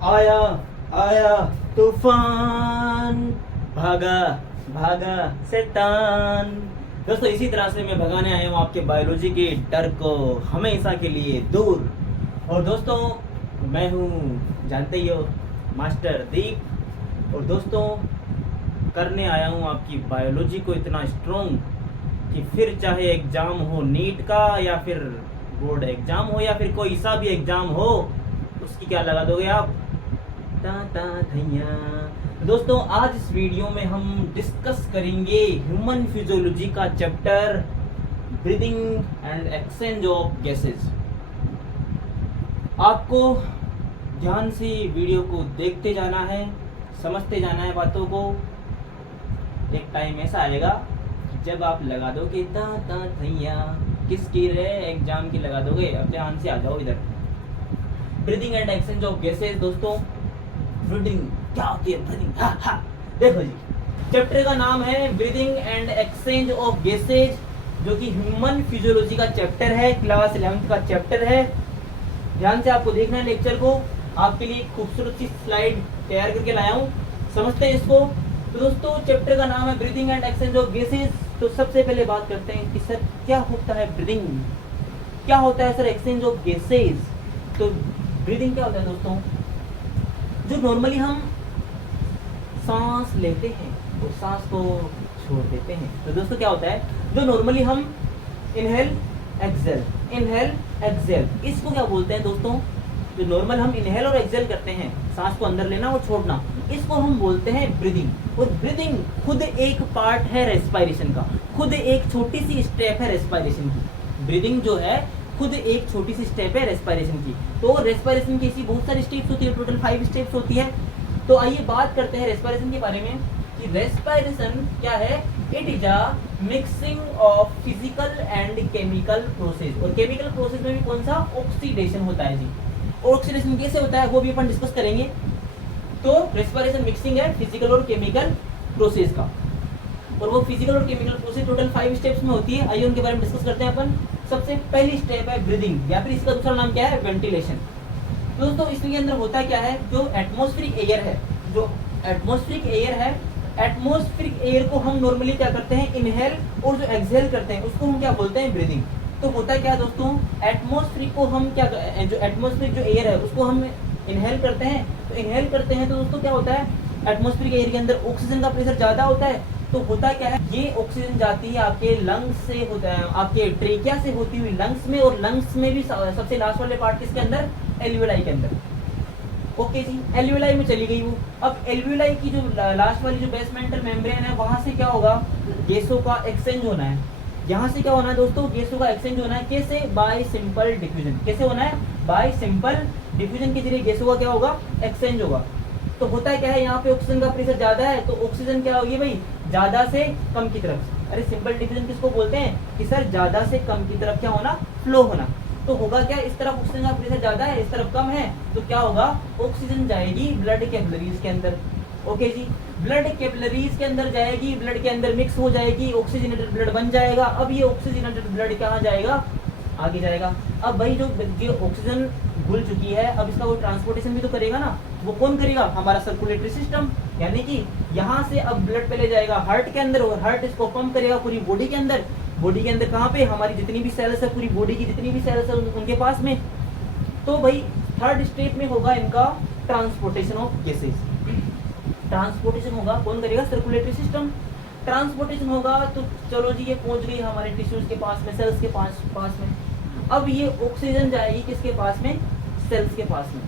आया आया तूफान, भागा भागा शैतान। दोस्तों इसी तरह से मैं भगाने आया हूँ आपके बायोलॉजी के डर को हमेशा के लिए दूर। और दोस्तों मैं हूँ, जानते ही हो, मास्टर दीप। और दोस्तों करने आया हूँ आपकी बायोलॉजी को इतना स्ट्रॉन्ग कि फिर चाहे एग्ज़ाम हो नीट का या फिर बोर्ड एग्ज़ाम हो या फिर कोई सा भी एग्ज़ाम हो, उसकी क्या लगा दोगे आप, ता ता धैया। तो दोस्तों आज इस वीडियो में हम डिस्कस करेंगे ह्यूमन फिजियोलॉजी का chapter breathing and exchange of gases. आपको ध्यान से वीडियो को देखते जाना है, समझते जाना है बातों को। एक टाइम ऐसा आएगा जब आप लगा दोगे ता ता धैया, किसकी रे, एग्जाम की लगा दोगे। अब ध्यान से आ जाओ इधर। Breathing and exchange of gases. दोस्तों ब्रीदिंग क्या होती है? ब्रीदिंग देखो जी, चैप्टर का नाम है breathing and exchange of gases, जो कि ह्यूमन फिजियोलॉजी का चैप्टर है, क्लास 11th का चैप्टर है। ध्यान से आपको देखना है लेक्चर को। आपके लिए खूबसूरत सी स्लाइड तैयार करके लाया हूँ, समझते हैं इसको। तो दोस्तों चैप्टर का नाम है breathing and exchange of gases. तो सबसे पहले बात करते हैं कि सर क्या होता है ब्रीदिंग, क्या होता है सर एक्सचेंज ऑफ गैसेज। तो ब्रीदिंग क्या होता है दोस्तों, जो नॉर्मली हम सांस लेते हैं और सांस को छोड़ देते हैं। तो दोस्तों क्या होता है, जो नॉर्मली हम इनहेल एक्सेल, इसको क्या बोलते हैं दोस्तों, जो नॉर्मल हम इनहेल और एक्सेल करते हैं, सांस को अंदर लेना और छोड़ना, इसको हम बोलते हैं ब्रीदिंग। और ब्रीदिंग खुद एक पार्ट है रेस्पिरेशन का, खुद एक छोटी सी स्टेप है रेस्पिरेशन की। ब्रीदिंग जो है खुद एक छोटी सी स्टेप है रेस्पिरेशन की। तो रेस्पिरेशन की ऐसी बहुत सारी स्टेप्स होती है, टोटल 5 स्टेप्स होती है। तो आइए बात करते हैं रेस्पिरेशन के बारे में कि रेस्पिरेशन क्या है। It is a mixing of physical and chemical process. और केमिकल प्रोसेस में भी कौन सा, ऑक्सीडेशन होता है जी। ऑक्सीडेशन कैसे होता है वो भी अपन डिस्कस करेंगे। तो रेस्पिरेशन मिक्सिंग है फिजिकल और केमिकल प्रोसेस का, और वो फिजिकल और केमिकल प्रोसेस टोटल 5 स्टेप्स में होती है। आइए उनके बारे में डिस्कस करते हैं अपन। सबसे पहली स्टेप है ब्रीदिंग, या फिर इसका दूसरा नाम क्या है, वेंटिलेशन। तो दोस्तों इसके अंदर होता क्या है, जो एटमॉस्फेरिक एयर है, जो एटमॉस्फेरिक एयर है, एटमॉस्फेरिक एयर को हम नॉर्मली क्या करते हैं, इनहेल, और जो एक्सहेल करते हैं उसको हम क्या बोलते हैं, ब्रीदिंग। तो होता क्या है दोस्तों, एटमॉस्फेरिक को हम क्या, जो एटमॉस्फेरिक जो एयर है उसको हम इनहेल करते हैं। तो इनहेल करते हैं तो दोस्तों क्या होता है, एटमॉस्फेरिक एयर के अंदर ऑक्सीजन का प्रेशर ज्यादा होता है। तो होता क्या है, ये ऑक्सीजन जाती है आपके लंग्स से, होता है आपके ट्रेकिया से होती हुई लंग्स में, और लंग्स में भी सबसे लास्ट वाले पार्ट किसके अंदर, एल्वियोलाई के अंदर। ओके जी, एल्वियोलाई में चली गई वो। अब एल्वियोलाई की जो लास्ट वाली जो बेसमेंटल मेम्ब्रेन है, वहां से क्या होगा, गैसों का एक्सचेंज होना है। यहाँ से क्या होना है दोस्तों, गैसों का एक्सचेंज होना है। कैसे, बाय सिंपल डिफ्यूजन। कैसे होना है, बाय सिंपल डिफ्यूजन के जरिए गैसों का क्या होगा, एक्सचेंज होगा। तो होता है क्या है, यहाँ पे ऑक्सीजन का प्रेशर ज्यादा है, तो ऑक्सीजन क्या होगी भाई, ज्यादा से कम की तरफ। अरे सिंपल डिफ्यूजन किसको बोलते हैं, कि सर ज्यादा से कम की तरफ क्या होना, फ्लो होना। तो होगा क्या, इस तरफ ऑक्सीजन का प्रेशर ज्यादा है, इस तरफ कम है, तो क्या होगा, ऑक्सीजन जाएगी ब्लड कैपिलरीज के अंदर। ओके जी, ब्लड कैपिलरीज के अंदर जाएगी, ब्लड के अंदर मिक्स हो जाएगी, ऑक्सीजनेटेड ब्लड बन जाएगा। अब ये ऑक्सीजनेटेड ब्लड कहाँ जाएगा, आगे जाएगा। अब भाई जो ऑक्सीजन घुल चुकी है, अब इसका वो ट्रांसपोर्टेशन भी तो करेगा ना। वो कौन करेगा, हमारा सर्कुलेटरी सिस्टम। यानी कि यहाँ से अब ब्लड पहले जाएगा हार्ट के अंदर, और हार्ट इसको पंप करेगा पूरी बॉडी के अंदर। बॉडी के अंदर कहाँ पे, हमारी जितनी भी सेल्स है, पूरी बॉडी की जितनी भी सेल्स है उनके पास में। तो भाई थर्ड स्टेप में होगा इनका ट्रांसपोर्टेशन ऑफ गैसेज। ट्रांसपोर्टेशन होगा, कौन करेगा, सर्कुलेटरी सिस्टम। ट्रांसपोर्टेशन होगा तो चलो जी ये पहुंच गई हमारे टिश्यूज के पास में, सेल्स के पास में। अब ये ऑक्सीजन जाएगी किसके पास में, सेल्स के पास में,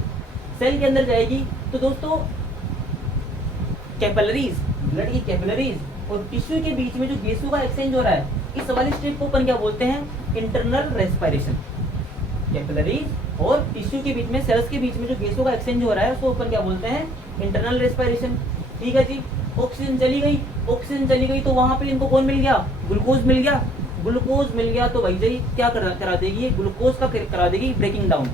सेल के अंदर जाएगी। तो दोस्तों कैपिलरीज, ब्लड की कैपिलरीज और टिश्यू के बीच में जो गैसों का एक्सचेंज हो रहा है, इस वाली स्टेप को अपन क्या बोलते हैं, इंटरनल रेस्पिरेशन। कैपिलरीज और टिश्यू के बीच में, सेल्स के बीच में जो गैसों का एक्सचेंज हो रहा है उसको अपन क्या बोलते हैं, इंटरनल रेस्पिरेशन। ठीक है जी, ऑक्सीजन चली गई, ऑक्सीजन चली गई तो वहां पे इनको कौन मिल गया, ग्लूकोज मिल गया। ग्लूकोज मिल गया तो भाई जी क्या करा देगी, ग्लूकोज का करा देगी ब्रेकिंग डाउन।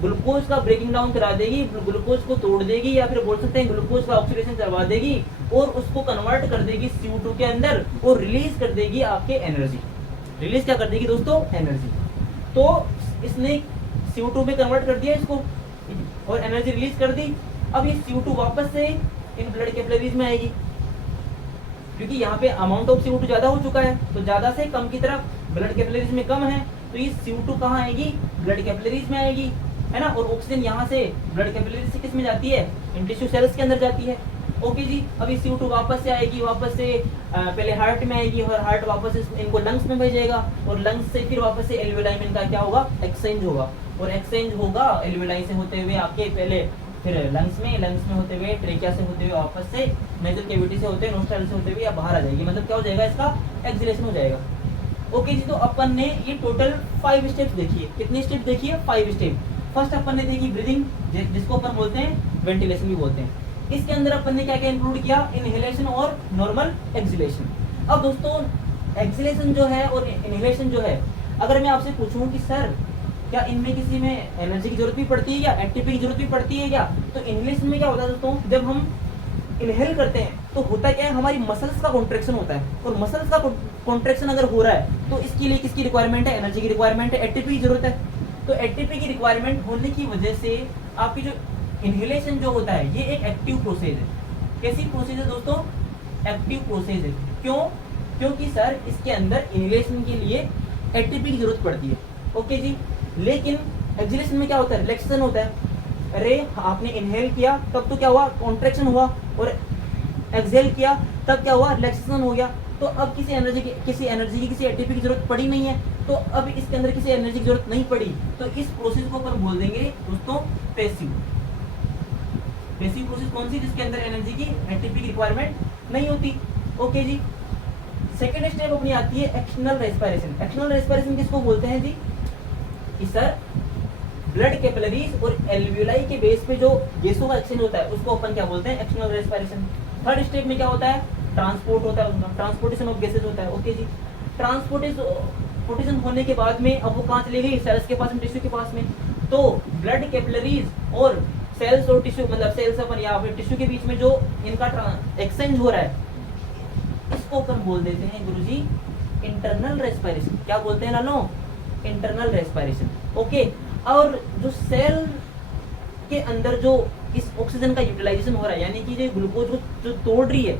ग्लूकोज का ब्रेकिंग डाउन करा देगी, ग्लूकोज को तोड़ देगी, या फिर बोल सकते हैं ग्लूकोज का ऑक्सीडेशन करवा देगी, और उसको कन्वर्ट कर देगी CO2 के अंदर, और रिलीज कर देगी आपके एनर्जी। रिलीज क्या कर देगी दोस्तों, एनर्जी। तो इसने CO2 में कन्वर्ट कर दिया इसको, और एनर्जी रिलीज कर दी। अब ये CO2 वापस से इन ब्लड कैपिलरीज में आएगी, क्योंकि यहाँ पे अमाउंट ऑफ CO2 ज्यादा हो चुका है, तो ज्यादा से कम की तरफ ब्लड कैपिलरीज में कम है, तो ये CO2 कहाँ आएगी, ब्लड कैपिलरीज में आएगी, है ना। और ऑक्सीजन यहाँ से ब्लड कैपिलरीज से किस में जाती है, इन टिश्यू सेल्स के अंदर जाती है। ओके जी, अब ये CO2 वापस से आएगी, वापस से पहले हार्ट में आएगी, और हार्ट वापस से इनको लंग्स में भेजेगा, और लंग्स से फिर वापस से एल्वियोलाई में इनका क्या होगा, एक्सचेंज होगा, और एक्सचेंज होगा एल्वियोलाई से होते हुए आपके पहले फिर लंग्स में होते हुए ट्रेकिया से होते हुए वापस से नेजल कैविटी से होते हुए नोस्ट्रल से होते हुए आप बाहर आ जाएगी, मतलब क्या हो जाएगा, इसका एक्सहेलेशन हो जाएगा। ओके जी, तो अपन ने ये टोटल 5 स्टेप्स देखी है। कितने स्टेप देखी है, 5 स्टेप। फर्स्ट अपन ने देखी ब्रीदिंग, जिसको अपन बोलते हैं वेंटिलेशन भी बोलते हैं। इसके अंदर अपन ने क्या क्या इंक्लूड किया, इनहेलेशन और नॉर्मल एक्सहेलेशन। अब दोस्तों एक्सहेलेशन जो है और इनहेलेशन जो है, अगर मैं आपसे पूछूं कि सर क्या इनमें किसी में एनर्जी की जरूरत भी पड़ती है या एटीपी की जरूरत भी पड़ती है क्या, तो इनहेलेशन में क्या होता है दोस्तों, जब हम इनहेल करते हैं तो होता क्या है, हमारी मसल्स का कॉन्ट्रैक्शन होता है, और मसल्स का कॉन्ट्रैक्शन अगर हो रहा है तो इसके लिए किसकी रिक्वायरमेंट है, एनर्जी की रिक्वायरमेंट है, एटीपी की जरूरत है। तो एटीपी की रिक्वायरमेंट होने की वजह से आपकी जो इनहेलेशन जो होता है ये एक एक्टिव प्रोसेस है। कैसी प्रोसेस है दोस्तों, एक्टिव प्रोसेस है। क्यों, क्योंकि सर इसके अंदर इनहेलेशन के लिए एटीपी की जरूरत पड़ती है। ओके जी, लेकिन एक्सहेलेशन में क्या होता है, रिलैक्सेशन होता है। अरे आपने इनहेल किया तब तो क्या हुआ, कॉन्ट्रैक्शन हुआ, और एक्सहेल किया तब क्या हुआ, रिलैक्सेशन हो गया। तो अब किसी एनर्जी की किसी एटीपी की जरूरत पड़ी नहीं है, तो अब इसके अंदर किसी एनर्जी की जरूरत नहीं पड़ी, तो इस प्रोसेस को अपन बोल देंगे दोस्तों पैसिव। पैसिव प्रोसेस कौन सी, जिसके अंदर एनर्जी की एटीपी की रिक्वायरमेंट नहीं होती। ओके जी, सेकेंड स्टेप अपनी आती है एक्सटर्नल रेस्पिरेशन। एक्सटर्नल रेस्पिरेशन किसको बोलते हैं जी, कि सर ब्लड कैपिलरीज और एल्वियोलाई के बेस पे जो गैसों का एक्सचेंज होता है उसको अपन क्या बोलते हैं, एक्सटर्नल रेस्पिरेशन। थर्ड स्टेप में क्या होता है, ट्रांसपोर्ट होता है, ट्रांसपोर्टेशन ऑफ गैसेज होता है। ओके जी, ट्रांसपोर्टेशन होने के बाद में अब वो कहाँ चली गई, सेल्स के पास में, टिश्यू के पास में। तो ब्लड कैपिलरीज और सेल्स और टिश्यू, मतलब सेल्स अपन या फिर टिश्यू के बीच में जो इनका एक्सचेंज हो रहा है, इसको अपन बोल देते हैं गुरुजी इंटरनल रेस्पिरेशन। क्या बोलते हैं लालो, इंटरनल रेस्पिरेशन। ओके, और जो सेल के अंदर जो इस ऑक्सीजन का यूटिलाइजेशन हो रहा है, यानी कि जो ग्लूकोज को जो तोड़ रही है,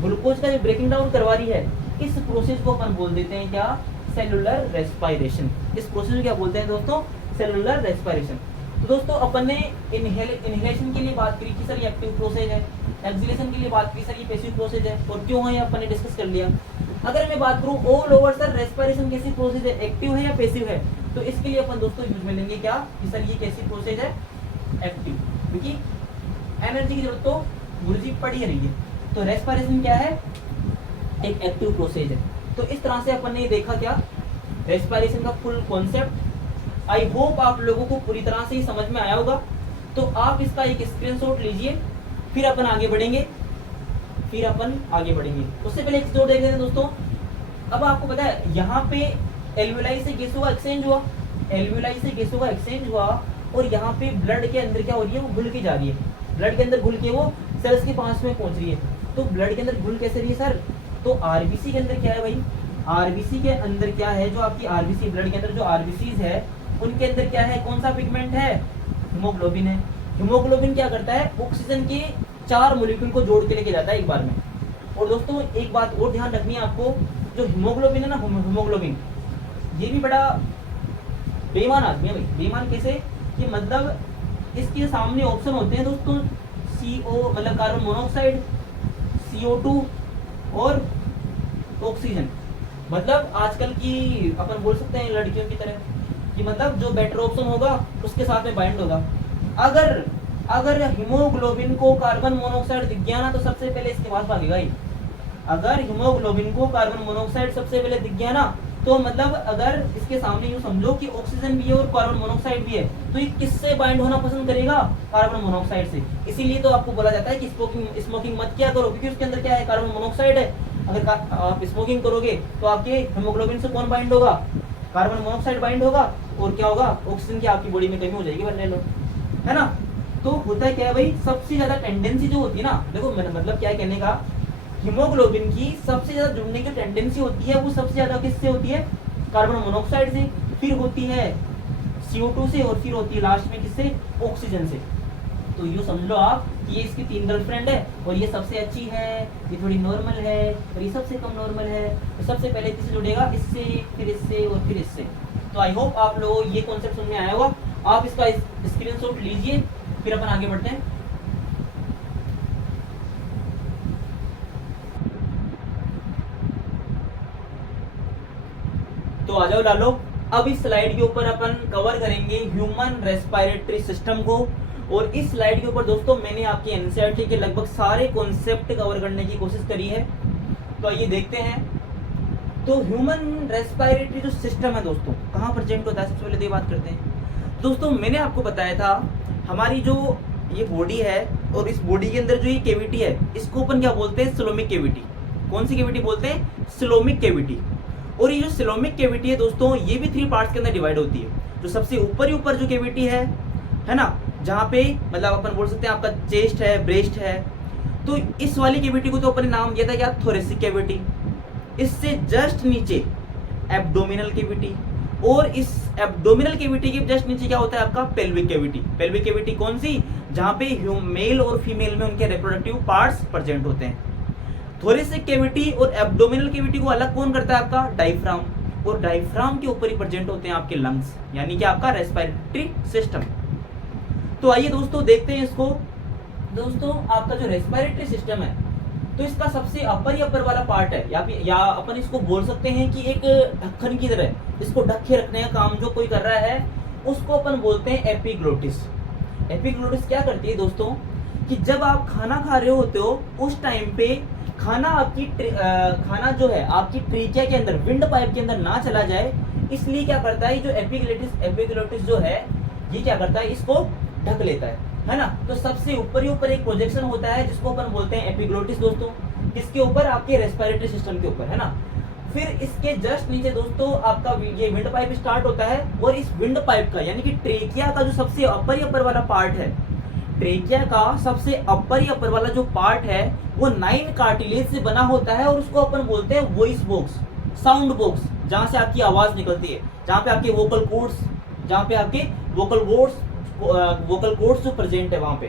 ग्लूकोज का जो ब्रेकिंग डाउन करवा रही है, इस प्रोसेस को अपन बोल देते हैं क्या, सेलुलर रेस्पिरेशन। इस प्रोसेस को क्या बोलते हैं दोस्तों, सेलुलर रेस्पिरेशन। तो दोस्तों अपन ने इनहेलेशन के लिए बात करी कि सर ये एक्टिव प्रोसेस है, एक्सहेलेशन के लिए बात करी सर ये पैसिव प्रोसेस है, और क्यों है अपन ने डिस्कस कर लिया। अगर मैं बात करूं ऑल ओवर सर रेस्पिरेशन कैसी प्रोसेस है, एक्टिव है या पैसिव है, तो इसके लिए अपन दोस्तों यूज में लेंगे क्या, कि सर ये कैसी प्रोसेस है, एक्टिव, क्योंकि एनर्जी की जरूरत तो गुरुजी पड़ी ही रही है। तो रेस्पिरेशन क्या है, एक एक्टिव प्रोसेस है। तो इस तरह से अपन ने देखा क्या, रेस्पिरेशन का फुल कॉन्सेप्ट। आई होप आप लोगों को पूरी तरह से ही समझ में आया होगा। तो आप इसका एक स्क्रीनशॉट लीजिए, फिर अपन आगे बढ़ेंगे। उससे पहले एक चीज और देख लेते हैं दोस्तों। अब आपको पता है यहाँ पे एल्वियोलाई से गैसों का एक्सचेंज हुआ, और यहाँ पे ब्लड के अंदर क्या हो रही है, वो घुल के जा रही है, ब्लड के अंदर घुल के वो सेल्स के पास में पहुंच रही है। तो ब्लड के अंदर घुल कैसे रही है सर, तो आरबीसी के अंदर क्या है भाई, आरबीसी के अंदर क्या है, जो आपकी आरबीसी ब्लड के अंदर जो आरबीसीज है उनके अंदर क्या है, कौन सा पिगमेंट है, हीमोग्लोबिन है। हीमोग्लोबिन क्या करता है, ऑक्सीजन के 4 मॉलिक्यूल को जोड़ के लेके जाता है एक बार में। और दोस्तों एक बात और ध्यान रखनी है आपको, जो हीमोग्लोबिन है ना, हीमोग्लोबिन ये भी बड़ा बेईमान आदमी है भाई। बेईमान कैसे, कि मतलब इसके सामने ऑप्शन होते हैं दोस्तों, CO मतलब कार्बन मोनोऑक्साइड, CO2 और ऑक्सीजन। मतलब आजकल की अपन बोल सकते हैं लड़कियों की तरह, कि मतलब जो बेटर ऑप्शन होगा उसके साथ में बाइंड होगा। अगर हीमोग्लोबिन को कार्बन मोनोऑक्साइड दिख गया ना, तो सबसे पहले इसके पास भागेगा ही। अगर हीमोग्लोबिन को कार्बन मोनोऑक्साइड सबसे पहले दिख गया ना, तो मतलब अगर इसके सामने यूं समझो कि ऑक्सीजन भी है और कार्बन मोनोऑक्साइड भी है, तो ये किससे बाइंड होना पसंद करेगा, कार्बन मोनोऑक्साइड से। इसीलिए तो आपको बोला जाता है कि स्मोकिंग मत किया करो, क्योंकि उसके अंदर क्या है, कार्बन मोनोऑक्साइड है। अगर आप स्मोकिंग करोगे तो आपके हीमोग्लोबिन से कौन बाइंड होगा, कार्बन मोनोऑक्साइड बाइंड होगा, और क्या होगा, ऑक्सीजन की आपकी बॉडी में कमी हो जाएगी बनने लो, है ना। तो होता है क्या है भाई, सबसे ज्यादा टेंडेंसी जो होती है ना, देखो मतलब क्या है कहने का, हीमोग्लोबिन की सबसे ज्यादा जुड़ने की टेंडेंसी होती है, वो सबसे ज्यादा किससे होती है, कार्बन मोनोऑक्साइड से, फिर होती है CO2 से, और फिर होती है लास्ट में किससे, ऑक्सीजन से। तो यूँ समझ लो आप कि ये इसकी 3 गर्लफ्रेंड है और ये सबसे अच्छी है, ये थोड़ी नॉर्मल है और ये सबसे कम नॉर्मल है। तो सबसे पहले किससे जुड़ेगा? इससे, फिर इससे और फिर इससे। तो आई होप आप लोगों को ये कॉन्सेप्ट समझ में आया होगा। आप इसका स्क्रीनशॉट लीजिए, फिर अपन आगे बढ़ते हैं। तो आ जाओ लालो, अब इस स्लाइड के ऊपर अपन कवर करेंगे ह्यूमन रेस्पिरेटरी सिस्टम को। और इस स्लाइड के ऊपर दोस्तों मैंने आपके एनसीईआरटी के लगभग सारे कॉन्सेप्ट कवर करने की कोशिश करी है। तो आइए देखते हैं। तो ह्यूमन रेस्पिरेटरी जो सिस्टम है दोस्तों कहाँ प्रेजेंट होता है, सबसे पहले तो ये बात करते हैं। दोस्तों मैंने आपको बताया था हमारी जो ये बॉडी है और इस बॉडी के अंदर जो ये कैविटी है इसको अपन क्या बोलते हैं? Coelomic cavity. कौन सी कैविटी बोलते हैं? Coelomic cavity. और ये जो सिलोमिक कैविटी है दोस्तों ये भी 3 पार्ट्स के अंदर डिवाइड होती है। जो सबसे ऊपर जो कैविटी है ना, जहाँ पे मतलब अपन बोल सकते हैं आपका चेस्ट है, ब्रेस्ट है। तो इस वाली कैविटी को तो अपन ने नाम दिया था क्या? Thoracic cavity. इससे जस्ट नीचे एब्डोमिनल कैविटी, और इस एब्डोमिनल कैविटी के जस्ट नीचे क्या होता है आपका? Pelvic cavity. पेल्विक कैविटी कौन सी? जहाँ पे मेल और फीमेल में उनके रिप्रोडक्टिव पार्ट्स प्रेजेंट होते हैं। थोरेसिक कैविटी और एब्डोमिनल कैविटी को अलग कौन करता है? आपका डायफ्राम। और डायफ्राम के ऊपर ही प्रेजेंट होते हैं आपके लंग्स, यानी कि आपका रेस्पिरेटरी सिस्टम। तो आइए दोस्तों देखते हैं इसको। दोस्तों आपका जो रेस्पिरेटरी सिस्टम है तो इसका सबसे अपर वाला पार्ट है, या अपन इसको बोल सकते हैं कि एक ढक्कन की तरह इसको ढक के रखने का काम जो कोई कर रहा है उसको अपन बोलते हैं एपिग्लोटिस। एपिग्लोटिस क्या करती है दोस्तों कि जब आप खाना खा रहे होते हो उस टाइम पे खाना जो है आपकी ट्रीकिया के अंदर, विंड पाइप के अंदर ना चला जाए, इसलिए क्या करता है जो एपिग्लोटिस जो है ये क्या करता है? इसको ढक लेता है ना। तो सबसे ऊपर एक प्रोजेक्शन होता है जिसको अपन बोलते हैं एपिग्लोटिस दोस्तों। किसके ऊपर? आपके रेस्पिरेटरी सिस्टम के ऊपर, है ना। फिर इसके जस्ट नीचे दोस्तों आपका ये विंड पाइप स्टार्ट होता है, और इस विंड पाइप का यानी कि ट्रेकिया का जो सबसे अपर वाला पार्ट है, ट्रेकिया का सबसे अपर वाला जो पार्ट है वो 9 कार्टिलेज से बना होता है, और उसको अपन बोलते हैं वॉइस बॉक्स, साउंड बॉक्स, जहां से आपकी आवाज निकलती है, जहां पे आपके वोकल कोर्ड्स जो प्रेजेंट है वहां पे,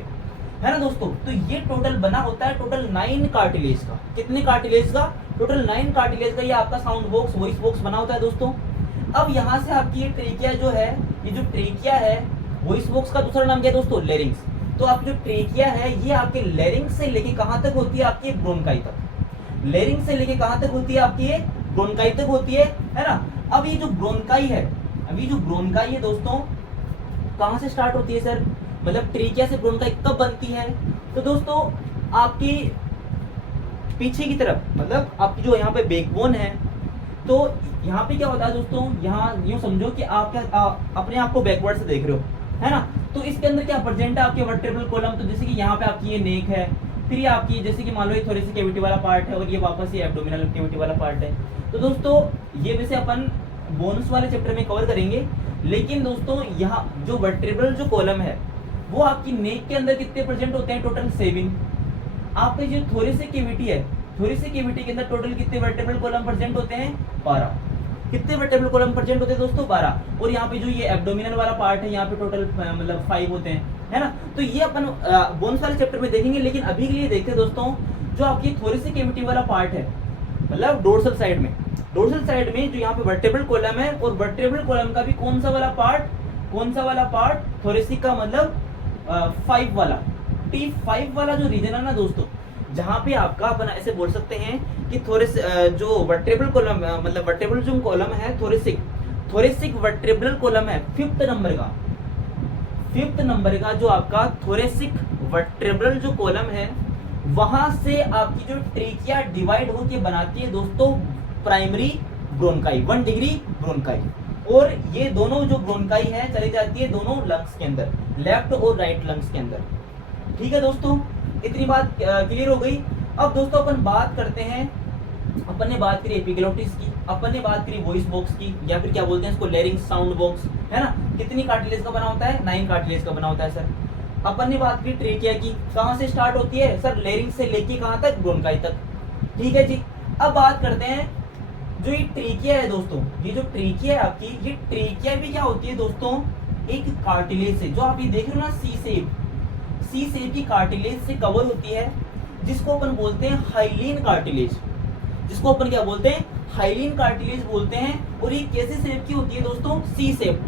है ना दोस्तों। तो ये टोटल बना होता है टोटल 9 कार्टिलेज का। कितने कार्टिलेज का? टोटल 9 कार्टिलेज का ये आपका साउंड बॉक्स, वॉइस बॉक्स बना होता है दोस्तों। अब यहाँ से आपकी ये ट्रेकिया जो है, ये जो ट्रेकिया है, वॉइस बॉक्स का दूसरा नाम क्या है दोस्तों? लेरिंग्स। तो आपकी जो ट्रेकिया है ये आपके लेरिंग्स से लेके कहाँ तक होती है? आपकी ब्रोंकाई तक। लेरिंग्स से लेके कहाँ तक होती है? आपकी ये ब्रोंकाई तक होती है ना। अब ये जो ब्रोंकाई है, दोस्तों कहाँ से स्टार्ट होती है सर? मतलब ट्रेकिया से ब्रोंकाई कब बनती है? तो दोस्तों आपकी पीछे की तरफ, मतलब आपकी जो यहाँ पे बैकबोन है, तो यहाँ पे क्या होता है दोस्तों, यहाँ यूँ समझो कि आप क्या अपने आप को बैकवर्ड से देख रहे हो, है ना। तो इसके अंदर क्या प्रेजेंट है? आपके वर्टेब्रल कॉलम। तो जैसे कि यहाँ पे आपकी ये नेक है, फिर ये आपकी जैसे कि मान लो ये थोरेसिक कैविटी वाला पार्ट है, और ये वापस ये एब्डोमिनल कैविटी वाला पार्ट है। तो दोस्तों ये वैसे अपन बोन्स वाले चैप्टर में कवर करेंगे, लेकिन दोस्तों यहाँ जो वर्टेब्रल जो कॉलम है वो आपकी नेक के अंदर कितने प्रेजेंट होते हैं? टोटल 7। आपके जो थोरेसिक कैविटी है, थोरेसिक कैविटी के अंदर टोटल कितने वर्टेब्रल कॉलम प्रेजेंट होते हैं? 12। कितने वर्टेब्रल कॉलम प्रेजेंट होते हैं दोस्तों? 12। और यहाँ पे जो ये एब्डोमिनल वाला पार्ट है यहाँ पे टोटल मतलब 5 होते हैं, है ना। तो ये अपन बोन्स वाले चैप्टर में देखेंगे, लेकिन अभी के लिए देखते हैं दोस्तों जो आपकी थोरेसिक कैविटी वाला पार्ट है, मतलब डोर्सल साइड में जो यहाँ पे वर्टेब्रल कॉलम है, और वर्टेब्रल कॉलम का भी कौन सा वाला पार्ट? थोरेसिक का मतलब 5 वाला, T5 वाला जो रीजन है ना दोस्तों, जहाँ पे आपका अपन ऐसे बोल सकते हैं कि जो वर्टेब्रल कॉलम, मतलब वर्टेब्रल जो कॉलम है थोरेसिक वर्टेब्रल कॉलम है 5th नंबर का जो आपका थोरेसिक वर्टेब्रल जो कॉलम है, वहां से आपकी जो ट्रेकिया डिवाइड होकर बनाती है दोस्तों प्राइमरी ब्रोंकाई, 1 डिग्री ब्रोंकाई। और ये दोनों जो ब्रोंकाई है चली जाती है दोनों लंग्स के अंदर, लेफ्ट और राइट लंग्स के अंदर। ठीक है दोस्तों, इतनी बात क्लियर हो गई। अब दोस्तों अपन बात करते हैं, अपन ने बात करी एपिग्लोटिस की, अपन ने बात करी वॉइस बॉक्स की, या फिर क्या बोलते हैं इसको? लेरिंग्स, साउंड बॉक्स, है ना। कितनी कार्टिलेज का बना होता है? 9 कार्टिलेज का बना होता है सर। अपन ने बात की ट्रेकिया की, कहाँ से स्टार्ट होती है सर? लेरिंग्स से लेके कहाँ तक? ब्रोंकाई तक। ठीक है जी। अब बात करते हैं जो ये ट्रेकिया है दोस्तों, ये जो ट्रेकिया है आपकी, ये ट्रेकिया भी क्या होती है दोस्तों? एक कार्टिलेज से, जो आप ये देख रहे हो ना सी शेप की कार्टिलेज से कवर होती है, जिसको अपन बोलते हैं हाइलीन कार्टिलेज, जिसको अपन क्या बोलते हैं, हाइलीन कार्टिलेज बोलते हैं। और ये कैसे शेप की होती है दोस्तों, सी शेप।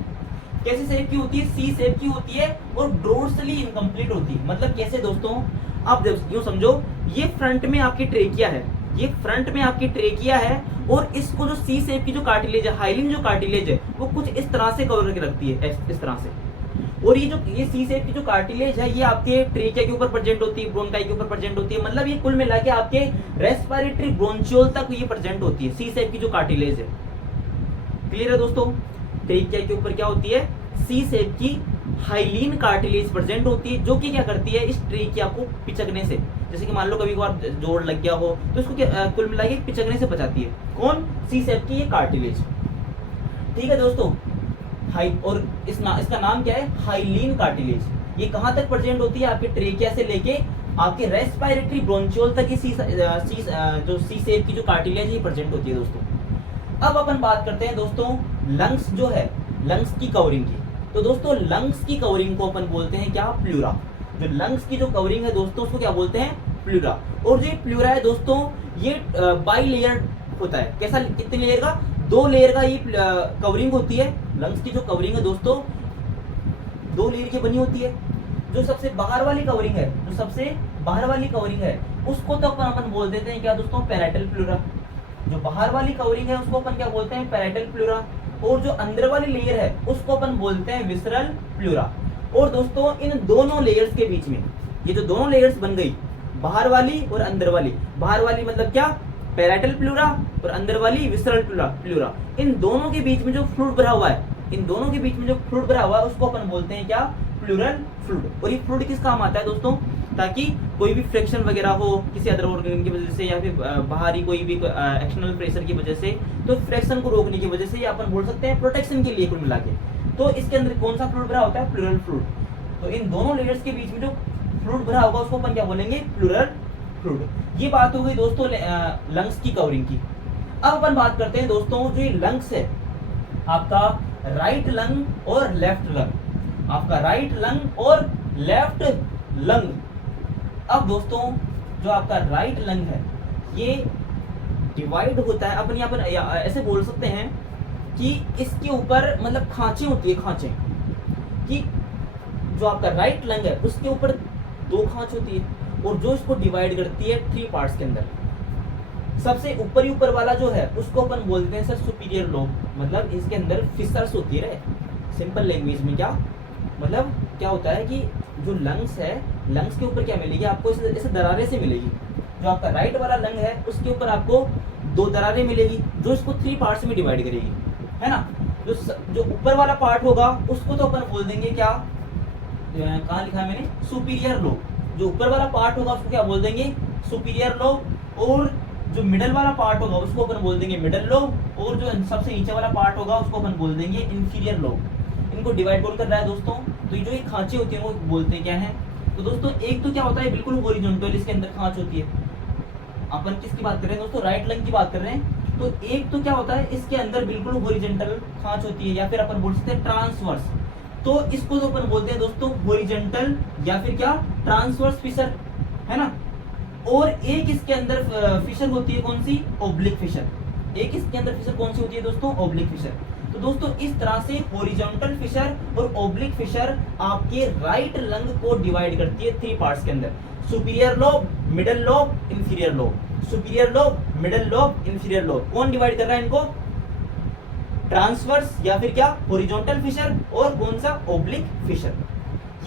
कैसे शेप की होती है, सी शेप की होती है और डोर्सली इनकम्प्लीट होती है। मतलब कैसे दोस्तों, आप जब यूं समझो, ये फ्रंट में आपकी ट्रेकिया है, ये फ्रंट में आपकी ट्रेकिया है, और इसको जो सी शेप की जो कार्टिलेज है, हाइलिन जो कार्टिलेज है, वो कुछ इस तरह से कवर करके रखती है, इस तरह से। और ये सी शेप की जो कार्टिलेज है, ये आपके ट्रेकिया के ऊपर प्रेजेंट होती है, ब्रोंकाई के ऊपर प्रेजेंट होती है। मतलब ये कुल मिला के आपके रेस्पिरेटरी ब्रोंचियोल तक ये प्रेजेंट होती है, सी शेप की जो कार्टिलेज है। क्लियर है दोस्तों, ट्रेकिया के ऊपर क्या होती है, सी शेप की हाइलीन कार्टिलेज प्रेजेंट होती है, जो कि क्या करती है, इस ट्रेकिया को पिचकने से, जैसे कि मान लो कभी कभार जोड़ लग गया हो तो इसको कुल मिला के पिचकने से बचाती है। कौन, सी शेप की ये कार्टिलेज। ठीक है दोस्तों, और इसका नाम क्या है, हाइलीन कार्टिलेज। ये कहां तक प्रेजेंट होती है, आपके ट्रेकिया से लेके आपके रेस्पिरेटरी ब्रोंचियोल तक जो सी शेप की जो कार्टिलेज है प्रेजेंट होती है दोस्तों। अब अपन बात करते हैं दोस्तों लंग्स जो है, लंग्स की कवरिंग की। तो दोस्तों लंग्स की कवरिंग को अपन बोलते हैं क्या, प्लूरा। जो लंग्स की जो कवरिंग है दोस्तों, उसको क्या बोलते हैं, प्लूरा। और जो प्लूरा है दोस्तों, ये बाई लेयर होता है। कैसा, कितने लेयर का, 2 लेयर का ये कवरिंग होती है। लंग्स की जो कवरिंग है दोस्तों 2 लेयर की बनी होती है। जो सबसे बाहर वाली कवरिंग है, जो सबसे बाहर वाली कवरिंग है, उसको तो अपन बोल देते हैं क्या दोस्तों, पैराइटल प्लूरा। जो बाहर वाली कवरिंग है उसको अपन क्या बोलते हैं, पैराइटल प्लूरा। और जो अंदर वाली लेयर है उसको अपन बोलते हैं विसरल प्लूरा। और दोस्तों इन दोनों लेयर्स के बीच में, ये जो दोनों लेयर्स बन गई, बाहर वाली और अंदर वाली, बाहर वाली मतलब क्या, पैराइटल प्लूरा, और अंदर वाली विसरल प्लूरा, इन दोनों के बीच में जो फ्लूइड भरा हुआ है, इन दोनों के बीच में जो फ्लूइड भरा हुआ है उसको अपन बोलते हैं क्या, प्लूरल फ्लूइड। और ये फ्लूइड किस काम आता है दोस्तों, ताकि कोई भी फ्रिक्शन वगैरह हो किसी अदर ऑर्गन की वजह से, या फिर बाहरी कोई भी एक्सटर्नल प्रेशर की वजह से, तो फ्रिक्शन को रोकने की वजह से, ये अपन बोल सकते हैं प्रोटेक्शन के लिए कुल मिला के। तो इसके अंदर कौन सा फ्लूइड भरा होता है, प्लूरल फ्लूइड। तो इन दोनों लेयर्स के बीच में जो फ्लूइड भरा होगा उसको अपन क्या बोलेंगे, प्लूरल फ्लूइड। ये बात हो गई दोस्तों लंग्स की कवरिंग की। अब अपन बात करते हैं दोस्तों, जो ये लंग्स है आपका राइट लंग और लेफ्ट लंग, आपका राइट लंग और लेफ्ट लंग। अब दोस्तों जो आपका राइट लंग है ये डिवाइड होता है, अपन यहाँ पर ऐसे बोल सकते हैं कि इसके ऊपर मतलब खांचे होती है, खांचे, कि जो आपका राइट लंग है उसके ऊपर 2 खांच होती है, और जो इसको डिवाइड करती है 3 पार्ट्स के अंदर। सबसे ऊपर वाला जो है उसको अपन बोलते हैं सर सुपीरियर लोब। मतलब इसके अंदर फिशर्स होती है। सिंपल लैंग्वेज में क्या मतलब, क्या होता है कि जो लंग्स है, लंग्स के ऊपर क्या मिलेगी आपको, ऐसे दरारें से मिलेगी। जो आपका राइट वाला लंग है उसके ऊपर आपको 2 दरारें मिलेगी, जो इसको 3 पार्ट्स में डिवाइड करेगी, है ना। जो ऊपर वाला पार्ट होगा उसको तो अपन बोल देंगे क्या, कहाँ लिखा है मैंने, सुपीरियर लोब। जो ऊपर वाला पार्ट होगा उसको क्या बोल देंगे, सुपीरियर लोब। और जो मिडल वाला पार्ट होगा उसको अपन बोल देंगे मिडल लोब, और जो सबसे नीचे वाला पार्ट होगा उसको अपन बोल देंगे इंफीरियर लोब। इनको डिवाइड कौन कर रहा है दोस्तों, तो ये जो ये खांचे होती है वो बोलते क्या है, तो दोस्तों एक तो क्या होता है बिल्कुल हॉरिजॉन्टल, इसके अंदर खांच होती है। अपन किसकी बात कर रहे हैं दोस्तों, राइट लंग की बात कर रहे हैं। तो एक तो क्या होता है इसके अंदर बिल्कुल हॉरिजॉन्टल खांच होती है, या फिर अपन बोल सकते हैं ट्रांसवर्स। तो इसको तो अपन बोलते हैं दोस्तों हॉरिजॉन्टल या फिर क्या, ट्रांसवर्स फिशर, है ना। और एक इसके अंदर फिशर होती है कौन सी, ओब्लिक फिशर। एक इसके अंदर फिशर कौन सी होती है दोस्तों, ओब्लिक फिशर। तो दोस्तों इस तरह से हॉरिजॉन्टल फिशर और ओब्लिक फिशर आपके राइट लंग को डिवाइड करती है 3 पार्ट्स के अंदर, superior lobe, middle lobe, inferior lobe. Superior lobe, middle lobe, inferior lobe. कौन डिवाइड कर रहा है इनको, ट्रांसवर्स या फिर क्या, हॉरिजॉन्टल फिशर, और कौन सा, ओब्लिक फिशर।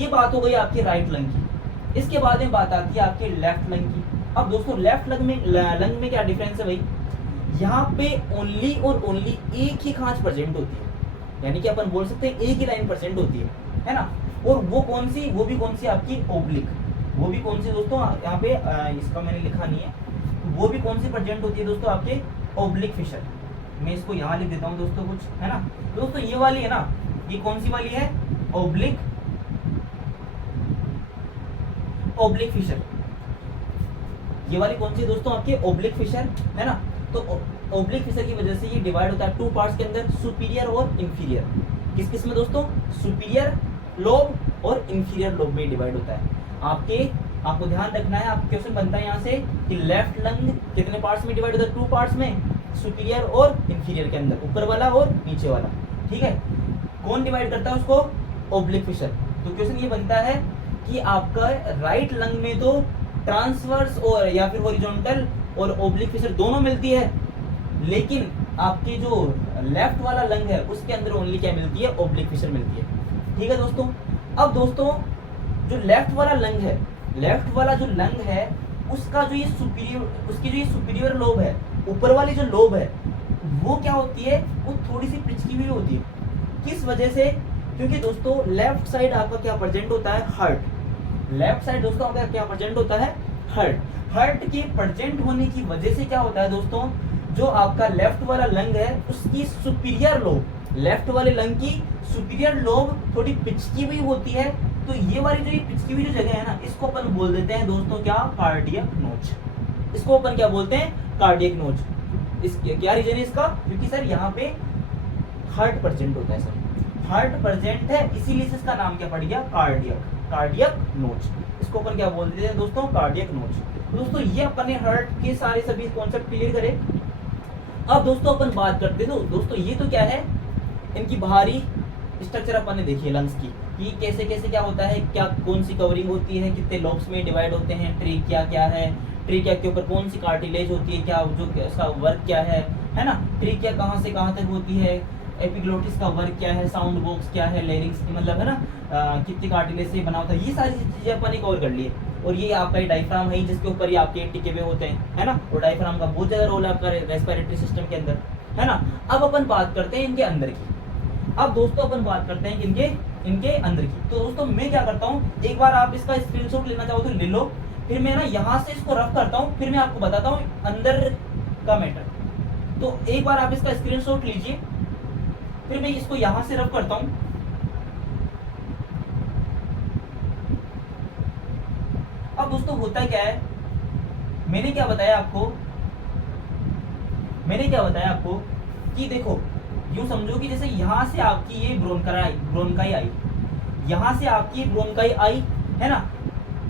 ये बात हो गई आपके राइट लंग की। इसके बाद में बात आती है आपके लेफ्ट लंग की। अब दोस्तों लेफ्ट लंग में क्या डिफरेंस है भाई, यहाँ पे ओनली और ओनली एक ही खांच प्रेजेंट होती है, यानी कि अपन बोल सकते हैं एक ही लाइन प्रेजेंट होती है ना। और वो कौन सी, वो भी कौन सी आपकी ओब्लिक। वो भी कौन सी दोस्तों, यहाँ पे इसका मैंने लिखा नहीं है, वो भी कौन सी प्रेजेंट होती है दोस्तों, आपके ओब्लिक फिशर। मैं इसको यहाँ लिख देता हूँ दोस्तों कुछ, है ना। दोस्तों ये वाली है ना, ये कौन सी वाली है, ओब्लिक फिशर। ये वाली कौन सी दोस्तों, आपके ओब्लिक फिशर, है ना। तो ओब्लिक फिशर की वजह से ये डिवाइड होता है 2 पार्ट्स के अंदर, सुपीरियर और इंफीरियर। किस किस में दोस्तों, सुपीरियर लोब और इंफीरियर लोब में डिवाइड होता है। आपको ध्यान रखना है, आपका क्वेश्चन बनता है यहाँ से कि लेफ्ट लंग कितने पार्ट्स में डिवाइड होता है, 2 पार्ट्स में, सुपीरियर और इंफीरियर के अंदर, ऊपर वाला और नीचे वाला, ठीक है। कौन डिवाइड करता है उसको, ओब्लिक फिशर। तो क्वेश्चन ये बनता है कि आपका राइट लंग में तो ट्रांसवर्स और या फिर हॉरिजॉन्टल और ओब्लिक फिशर दोनों मिलती है, लेकिन आपके जो लेफ्ट वाला लंग है उसके अंदर ओनली क्या मिलती है, ओब्लिक फिशर मिलती है, ठीक है दोस्तों। अब दोस्तों जो लेफ्ट वाला लंग है, लेफ्ट वाला जो लंग है उसका जो ये सुपीरियर, उसकी जो ये सुपीरियर लोब है, ऊपर वाली जो लोब है वो क्या होती है, वो थोड़ी सी पिचकी हुई होती है। किस वजह से, क्योंकि दोस्तों लेफ्ट साइड आपका क्या प्रेजेंट होता है, हार्ट। लेफ्ट साइड दोस्तों आपका क्या प्रेजेंट होता है, हार्ट। हार्ट के प्रेजेंट होने की वजह से क्या होता है दोस्तों, जो आपका लेफ्ट वाला लंग है उसकी सुपीरियर लोब, लेफ्ट वाले लंग की सुपीरियर लोब थोड़ी पिचकी हुई होती है। तो ये वाली जो ये पिचकी हुई जो जगह है ना, इसको अपन बोल देते हैं दोस्तों क्या, कार्डियक नोच। इसको अपन क्या बोलते हैं, कार्डियक नोच। इस क्या रीजन है इसका, क्योंकि सर यहाँ पे हार्ट प्रेजेंट होता है, सर हार्ट प्रेजेंट है, इसीलिए इसका नाम क्या पड़ गया, कार्डियक, कार्डियक नोच। इसको अपन क्या बोल देते हैं दोस्तों, कार्डियक नोच। दोस्तों ये अपन ने हार्ट के सारे सभी कॉन्सेप्ट क्लियर करे। अब दोस्तों अपन बात करते हैं, दोस्तों ये तो क्या है, इनकी बाहरी स्ट्रक्चर अपन ने देखी है लंग्स की, कि कैसे कैसे क्या होता है, क्या कौन सी कवरिंग होती है, कितने लोब्स में डिवाइड होते हैं, ट्रीकिया क्या है, ट्रीकिया के ऊपर कौन सी कार्टिलेज होती है, क्या जो उसका वर्क क्या है ना, ट्रीकिया कहाँ से कहाँ तक होती है, एपिग्लोटिस का वर्क क्या है, साउंड बॉक्स क्या है, लेरिंग्स मतलब है ना, कितनी कार्टिलेज से बना होता है, ये सारी चीजें अपन ने कवर कर ली है। और ये आपका डायफ्राम है जिसके ऊपर ये आपके टिके हुए होते हैं, है ना, और डायफ्राम का बहुत ज्यादा रोल है आपका रेस्पिरेटरी सिस्टम के अंदर, है ना। अब अपन बात करते हैं इनके अंदर की। अब दोस्तों अपन बात करते हैं इनके अंदर की। तो दोस्तों मैं क्या करता हूँ, एक बार आप इसका स्क्रीनशॉट लेना चाहो तो ले लो, फिर मैं ना यहाँ से इसको रफ करता हूँ, फिर मैं आपको बताता हूँ अंदर का मैटर। तो एक बार आप इसका स्क्रीनशॉट लीजिए, फिर मैं इसको यहाँ से रफ करता हूँ। अब दोस्तों होता क्या है, मैंने क्या बताया आपको कि देखो यूं समझो कि जैसे यहाँ से आपकी ये ब्रोंकाई आई, यहाँ से आपकी ब्रोंकाई आई, है ना।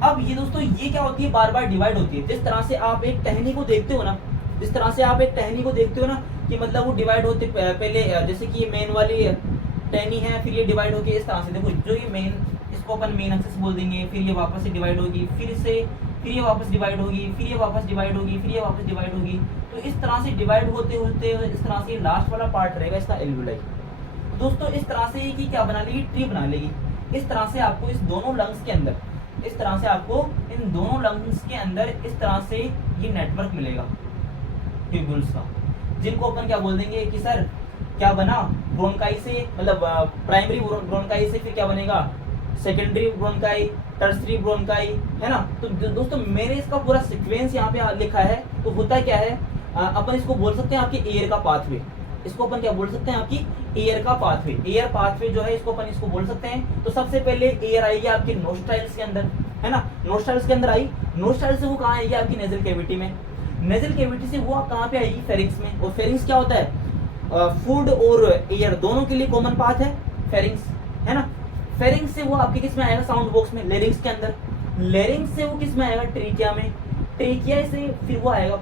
अब ये दोस्तों ये क्या होती है, बार बार डिवाइड होती है। जिस तरह से आप एक टहनी को देखते हो ना, कि मतलब वो डिवाइड होते पहले, जैसे कि ये मेन वाली टहनी है, फिर ये डिवाइड होगी इस तरह से। देखो जो ये मेन, इसको अपन मेन एक्सिस बोल देंगे, फिर ये वापस से डिवाइड होगी, फिर ये वापस डिवाइड होगी, फिर ये वापस डिवाइड होगी, फिर ये वापस डिवाइड होगी। तो इस तरह से डिवाइड होते होते इस तरह से लास्ट वाला पार्ट रहेगा इसका एल्वियोलाई। दोस्तों इस तरह से ये क्या बना लेगी, ट्री बना लेगी। इस तरह से आपको इस दोनों लंग्स के अंदर, इस तरह से आपको इन दोनों लंग्स के अंदर इस तरह से ये नेटवर्क मिलेगा ट्यूब्यूल्स का, जिनको अपन क्या बोल देंगे कि सर क्या बना, ब्रोंकाई से, मतलब प्राइमरी ब्रोंकाई से फिर क्या बनेगा, सेकेंडरी ब्रोंकाई, टर्सरी ब्रोंकाई, है ना। तो दोस्तों मैंने इसका पूरा सीक्वेंस यहाँ पे लिखा है। तो होता क्या है, अपन इसको बोल सकते हैं आपके एयर का पाथवे, इसको अपन क्या बोल सकते हैं, आपकी एयर का पाथवे। एयर पाथवे जो है इसको अपन बोल सकते हैं। तो सबसे पहले एयर आएगी आपके नोस्ट्राइल्स के अंदर, है ना, नोस्ट्राइल्स के अंदर आई। नोस्ट्राइल से वो कहाँ आएगी, आपकी नेजल कैविटी में। नेजल कैविटी से वो कहाँ पे आएगी, फेरिंग्स में। और फेरिंग्स क्या होता है, फूड और एयर दोनों के लिए कॉमन पाथ है फेरिंग्स, है ना। फेरिंग्स से वो आपके किस में आएगा, साउंड बॉक्स में, लेरिंग्स के अंदर। लेरिंग्स से वो किस में आएगा, ट्रेकिया में। ट्रेकिया से फिर वो आएगा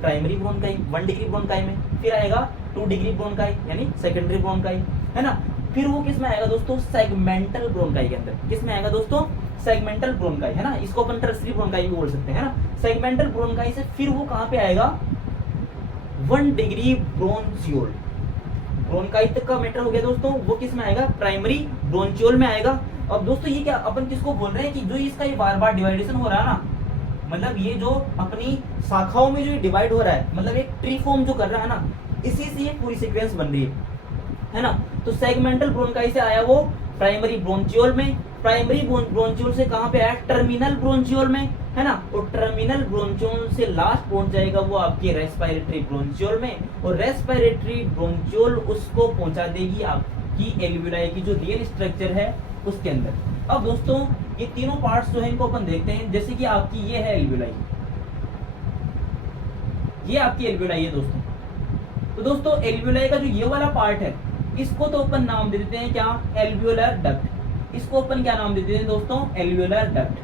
प्राइमरी ब्रोंकाई 1 डिग्री ब्रोंकाई में, फिर आएगा 2 डिग्री ब्रोंकाई यानी सेकेंडरी ब्रोंकाई, है ना। फिर वो किस में आएगा दोस्तों, सेगमेंटल ब्रोंकाई के अंदर। किस में आएगा दोस्तों, सेगमेंटल ब्रोंकाई, है ना। इसको अपन टर्सरी ब्रोंकाई भी बोल सकते हैं, है ना। सेगमेंटल ब्रोंकाई से फिर वो कहाँ पे आएगा, 1 डिग्री ब्रोंचियोल। ब्रोंकाई तक का मैटर हो गया दोस्तों, वो किस में आएगा, प्राइमरी ब्रोंचियोल में आएगा। अब दोस्तों ये क्या अपन किसको बोल रहे हैं, कि जो इसका ये बार बार डिवाइडेशन हो रहा है ना, मतलब ये जो अपनी शाखाओं में जो डिवाइड हो रहा है, मतलब एक ट्री फॉर्म जो कर रहा है ना, इसी से ये पूरी सीक्वेंस बन रही है ना। तो सेगमेंटल ब्रोंकाई से आया वो प्राइमरी ब्रोंचियोल में, प्राइमरी ब्रोंचियोल से कहां पे आया, टर्मिनल ब्रोंचियोल में, है ना। और टर्मिनल ब्रोंचियोल से लास्ट पहुंच जाएगा वो आपके रेस्पिरेटरी ब्रोंचियोल में, और रेस्पिरेटरी ब्रोंचियोल उसको पहुंचा देगी आपकी एल्वियोलाई की जो रियल स्ट्रक्चर है उसके अंदर। अब दोस्तों ये तीनों पार्ट्स जो है इनको अपन देखते हैं। जैसे कि आपकी ये है एल्वियोलाई, ये आपकी एल्वियोलाई है दोस्तों। तो दोस्तों एल्वियोलाई का जो ये वाला पार्ट है, इसको तो अपन नाम दे देते हैं क्या, एल्वियोलर डक्ट। इसको अपन क्या नाम देते हैं दोस्तों, एल्वियोलर डक्ट।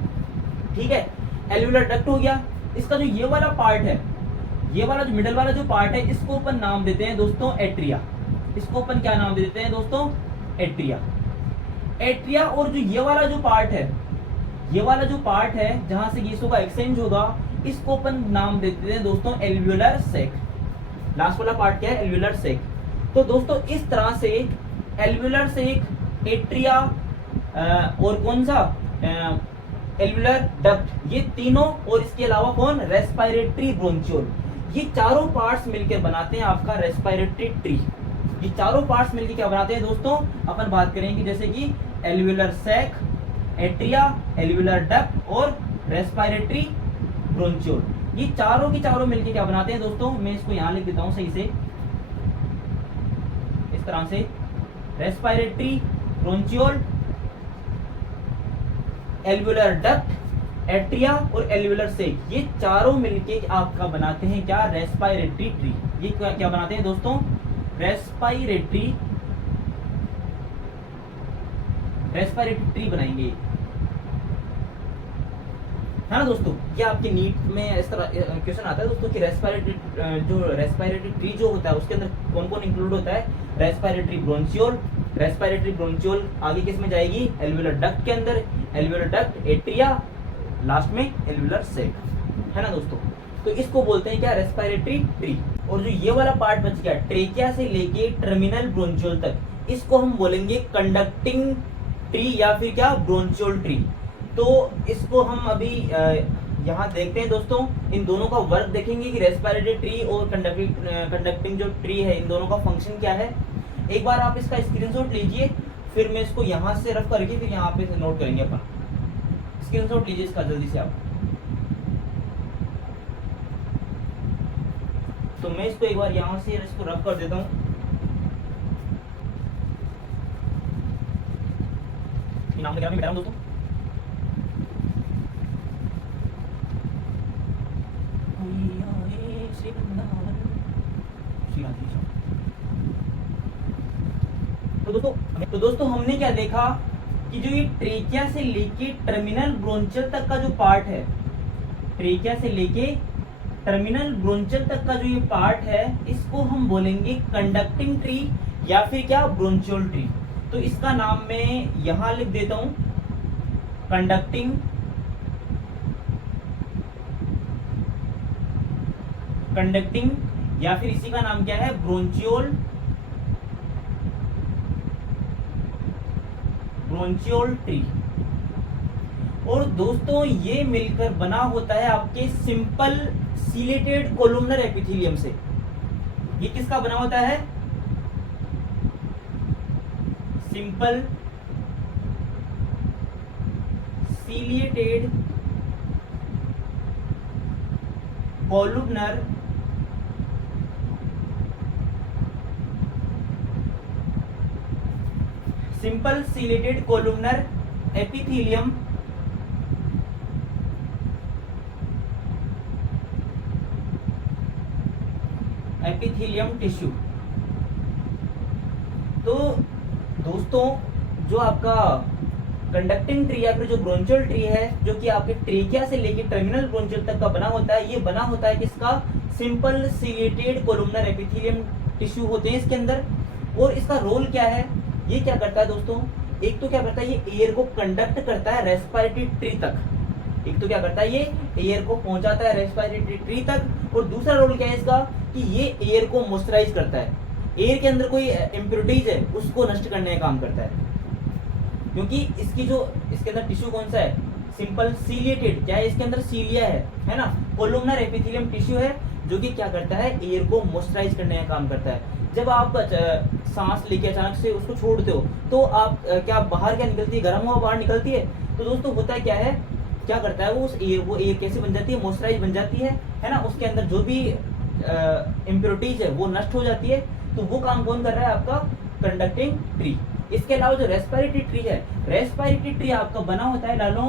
ठीक है। एल्वियोलर डक्ट हो गया। इसका जो ये वाला पार्ट है, ये वाला जो मिडल वाला जो पार्ट है, इसको अपन नाम देते हैं दोस्तों एट्रिया। इसको अपन क्या नाम दे देते हैं दोस्तों? एट्रिया। एट्रिया। और जो ये वाला जो पार्ट है, ये वाला जो पार्ट है जहां से गैसों का एक्सचेंज होगा, इसको अपन नाम देते हैं दोस्तों एल्वियोलर सेक। लास्ट वाला पार्ट क्या है? एल्वियोलर सेक। तो दोस्तों इस तरह से एल्वियोलर सेक, एट्रिया और कौन सा एल्वियोलर डक्ट, ये तीनों, और इसके अलावा कौन? रेस्पिरेटरी ब्रोंचियोल, ये चारों पार्ट्स मिलकर बनाते हैं आपका रेस्पिरेटरी ट्री। ये चारों पार्ट्स मिलकर क्या बनाते हैं दोस्तों? अपन बात करेंगे जैसे कि alveolar sac, atria, alveolar duct और रेस्पिरेटरी ब्रोंचियोल, ये चारों की चारों मिलकर क्या बनाते हैं दोस्तों? मैं इसको यहां लिख देता हूं सही से, इस तरह से, रेस्पिरेटरी ब्रोंचियोल, एल्वियोलर डक्ट, एट्रिया और एल्वियोलर सेक, ये चारों मिलके आपका बनाते हैं क्या? Respiratory tree. ये क्या बनाते हैं दोस्तों? रेस्पिरेटरी ट्री बनाएंगे, है ना दोस्तों। ये आपके नीट में इस तरह क्वेश्चन आता है दोस्तों कि रेस्पिरेटरी ट्री जो होता है उसके अंदर कौन कौन इंक्लूड होता है? रेस्पिरेटरी ब्रोंचियोल, रेस्पिरेटरी ब्रोंचियोल आगे किस में जाएगी? एल्वियोलर डक्ट के अंदर, एल्वियोलर डक्ट, एट्रिया, लास्ट में एल्वियोलर सेक, है ना दोस्तों। तो इसको बोलते हैं क्या? Respiratory tree. और जो ये वाला पार्ट बच गया ट्रेकिया से लेके टर्मिनल ब्रोंचियोल तक, इसको हम बोलेंगे कंडक्टिंग ट्री या फिर क्या? ब्रोंचियोल ट्री। तो इसको हम अभी यहाँ देखते हैं दोस्तों, इन दोनों का वर्क देखेंगे कि रेस्पिरेटरी ट्री और कंडक्टिंग जो ट्री है, इन दोनों का फंक्शन क्या है। एक बार आप इसका स्क्रीनशॉट लीजिए, फिर मैं इसको यहाँ से रफ करके फिर यहाँ पे नोट करेंगे अपन। स्क्रीनशॉट लीजिए इसका जल्दी से आप। तो मैं इसको एक बार यहाँ से इसको रफ कर देता हूँ। नाम वगैरह में बैठा हूँ दोस्तों। तो दोस्तों हमने क्या देखा कि जो ये ट्रेकिया से लेके टर्मिनल ब्रोंचियल तक का जो पार्ट है, ट्रेकिया से लेके टर्मिनल ब्रोंचियल तक का जो ये पार्ट है, इसको हम बोलेंगे कंडक्टिंग ट्री या फिर क्या? ब्रोंचियोल ट्री। तो इसका नाम मैं यहां लिख देता हूं, कंडक्टिंग या फिर इसी का नाम क्या है? ब्रोंचियोल ट्री। और दोस्तों ये मिलकर बना होता है आपके सिंपल सीलेटेड कोलुमनर एपिथेलियम से। ये किसका बना होता है? Simple ciliated columnar epithelium tissue. तो दोस्तों जो आपका कंडक्टिंग ट्री या फिर जो ब्रोंचियल ट्री है, जो कि आपके ट्रेकिया से लेकर टर्मिनल ब्रोंचियल तक का बना होता है, ये बना होता है किसका? Simple ciliated columnar epithelium tissue होते हैं इसके अंदर। और इसका रोल क्या है? ये क्या करता है दोस्तों? एक तो क्या करता है, ये एयर को कंडक्ट करता है रेस्पिरेटरी ट्री तक। एक तो क्या करता है, ये एयर को पहुंचाता है रेस्पिरेटरी ट्री तक। और दूसरा रोल क्या है इसका कि ये एयर को मॉइस्चराइज करता है। एयर के अंदर कोई इम्प्योरिटीज है उसको नष्ट करने का काम करता है, क्योंकि इसके अंदर टिश्यू कौन सा है? Simple ciliated. क्या है इसके अंदर? सीलिया है ना। कोलुमनर एपिथेलियम टिश्यू है जो कि क्या करता है? एयर को मॉइस्चराइज करने का काम करता है। जब आप सांस लेके अचानक से उसको छोड़ते हो तो आप क्या बाहर क्या निकलती है? गर्म हवा बाहर निकलती है। तो दोस्तों होता है क्या है, क्या करता है वो एयर कैसे बन जाती है? मॉइस्चराइज बन जाती है ना। उसके अंदर जो भी इम्प्योरिटीज है वो नष्ट हो जाती है। तो वो काम कौन कर रहा है? आपका कंडक्टिंग ट्री। इसके अलावा जो रेस्पिरेटरी ट्री है, रेस्पिरेटरी ट्री आपका बना होता है लालो